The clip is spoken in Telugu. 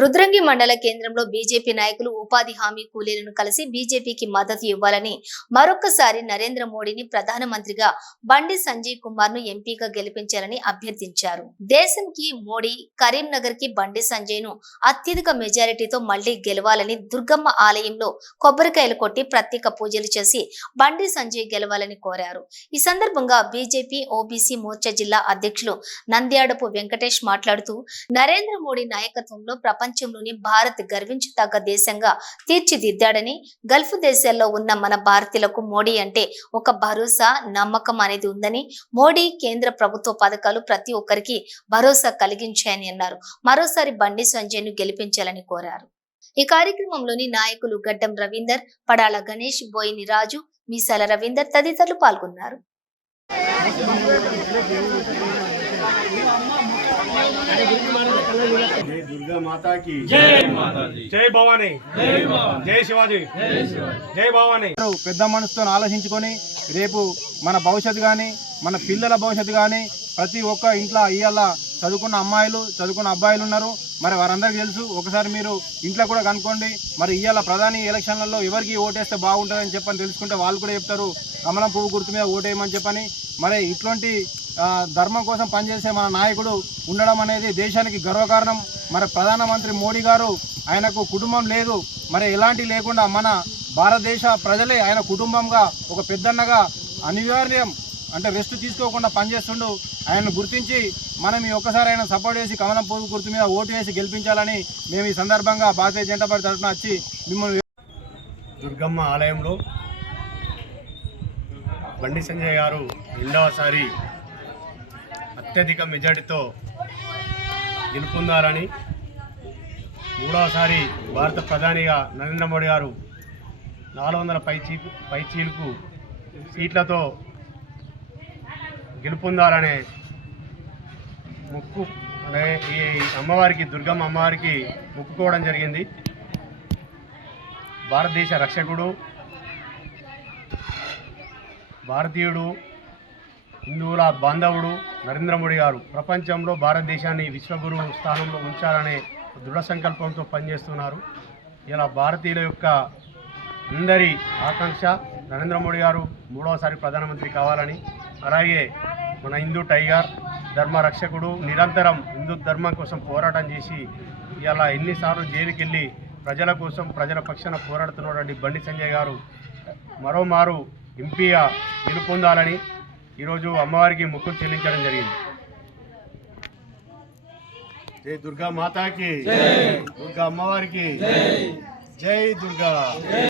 రుద్రంగి మండల కేంద్రంలో బీజేపీ నాయకులు ఉపాధి హామీ కూలీలను కలిసి బీజేపీకి మద్దతు ఇవ్వాలని మరొక్కసారి నరేంద్ర మోడీని ప్రధానమంత్రిగా బండి సంజయ్ కుమార్ను ఎంపీగా గెలిపించాలని అభ్యర్థించారు. దేశంకి మోడీ కరీంనగర్కి బండి సంజయ్ను అత్యధిక మెజారిటీతో మళ్ళీ గెలవాలని దుర్గమ్మ ఆలయంలో కొబ్బరికాయలు కొట్టి ప్రత్యేక పూజలు చేసి బండి సంజయ్ గెలవాలని కోరారు. ఈ సందర్భంగా బీజేపీ ఓబీసీ మోర్చా జిల్లా అధ్యక్షులు నంద్యాడపు వెంకటేష్ మాట్లాడుతూ నరేంద్ర మోడీ నాయకత్వంలో ప్రపంచ ప్రపంచంలోని భారత్ గర్వించదగ్గ దేశంగా తీర్చిదిద్దాడని గల్ఫ్ దేశాల్లో ఉన్న మన భారతీయులకు మోడీ అంటే ఒక భరోసా నమ్మకం అనేది ఉందని మోడీ కేంద్ర ప్రభుత్వ పథకాలు ప్రతి ఒక్కరికి భరోసా కలిగించాయని అన్నారు. మరోసారి బండి సంజయ్ను గెలిపించాలని కోరారు. ఈ కార్యక్రమంలోని నాయకులు గడ్డం రవీందర్ పడాల గణేష్ బోయిని రాజు మీసాల రవీందర్ తదితరులు పాల్గొన్నారు. जय జై జై జై పెద్ద మనసుతో ఆలోచించుకొని రేపు మన భవిష్యత్తు కానీ మన పిల్లల భవిష్యత్తు కానీ ప్రతి ఒక్క ఇంట్లో ఇవాళ చదువుకున్న అమ్మాయిలు చదువుకున్న అబ్బాయిలు ఉన్నారు. మరి వారందరికీ తెలుసు ఒకసారి మీరు ఇంట్లో కూడా కనుక్కోండి. మరి ఇవాళ ప్రధాని ఎలక్షన్లలో ఎవరికి ఓటేస్తే బాగుంటుందని చెప్పని తెలుసుకుంటే వాళ్ళు కూడా చెప్తారు. కమలం పువ్వు గుర్తు మీద ఓటేయమని చెప్పని. మరి ఇటువంటి ధర్మం కోసం పనిచేసే మన నాయకుడు ఉండడం అనేది దేశానికి గర్వకారణం. మరి ప్రధానమంత్రి మోడీ గారు ఆయనకు కుటుంబం లేదు. మరి ఎలాంటి లేకుండా మన భారతదేశ ప్రజలే ఆయన కుటుంబంగా ఒక పెద్దన్నగా అనివార్యం అంటే రెస్ట్ తీసుకోకుండా పనిచేస్తుండు. ఆయనను గుర్తించి మనం ఈ ఒక్కసారి ఆయన సపోర్ట్ చేసి కమలం పువ్వు గుర్తు మీద ఓటు వేసి గెలిపించాలని మేము ఈ సందర్భంగా భారతీయ జనతా పార్టీ తరఫున వచ్చి మిమ్మల్ని దుర్గమ్మ ఆలయంలో బండి సంజయ్ గారు రెండవసారి అత్యధిక మెజార్టీతో గెలుపొందాలని మూడవసారి భారత ప్రధానిగా నరేంద్ర మోడీ గారు నాలుగు వందల పై చీ సీట్లతో గెలుపొందాలనే ముక్కు అనే ఈ అమ్మవారికి దుర్గమ్మ అమ్మవారికి మొక్కుకోవడం జరిగింది. భారతదేశ రక్షకుడు భారతీయుడు హిందువుల బాంధవుడు నరేంద్ర మోడీ గారు ప్రపంచంలో భారతదేశాన్ని విశ్వగురు స్థానంలో ఉంచాలనే దృఢ సంకల్పంతో పనిచేస్తున్నారు. ఇలా భారతీయుల యొక్క అందరి ఆకాంక్ష నరేంద్ర మోడీ గారు మూడవసారి ప్రధానమంత్రి కావాలని అలాగే మన హిందూ టైగర్ ధర్మ రక్షకుడు నిరంతరం హిందూ ధర్మం కోసం పోరాటం చేసి ఇలా ఎన్నిసార్లు జైలుకి వెళ్ళి ప్రజల కోసం ప్రజల పక్షాన పోరాడుతున్నటువంటి బండి సంజయ్ గారు మరోమారు ఎంపీగా గెలుపొందాలని ఈరోజు అమ్మవారికి మొక్కులు చెల్లించడం జరిగింది. జై దుర్గా మాతాకి దుర్గా అమ్మవారికి జై దుర్గా.